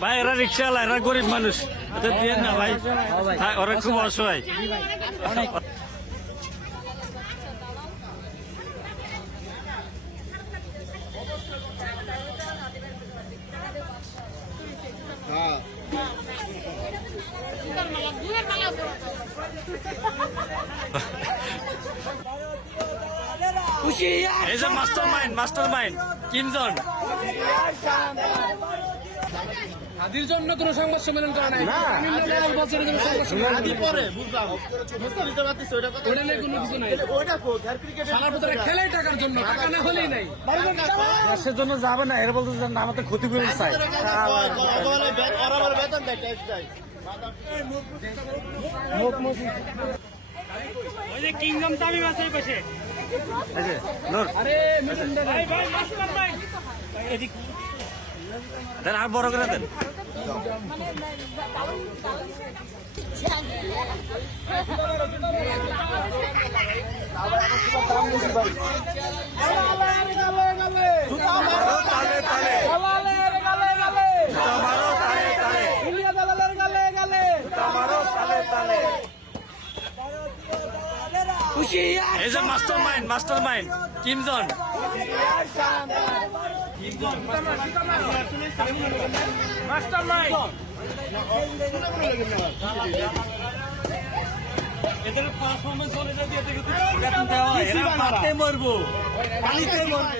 ভাই এরা রিক্সাওয়ালা, এরা গরিব মানুষ, এটা দিয়ে না ভাই, ওরা খুব অসহায়। এই যে মাস্টার মাইন্ড কিমজন। হাদির জন্য কোনো সংবাদ সম্মেলন করা নাই, বছরের জন্য সংবাদ সম্মেলন পরে বুঝলাম, ওটা নিয়ে কোনো কিছু নাই। সালার ভিতরে খেলে টাকার জন্য, টাকা না হলেই নাই, দেশের জন্য যাবে না, এর বলতে আমাদের ক্ষতি করে চাই। ওই যে কিংডম তামিম আছে এই পাশে। আরে ভাই ভাই মাস্টার ভাই এদিক দেন, আর বড় করে দেন। এই যে মাস্টার মাইন্ড কিমজন। মাস্টার মাইন্ড এদের পারফরমেন্স হলে যদি এদের বেতন দেওয়া হয়, এরা মারতে মরবো, পানিতে মরবে।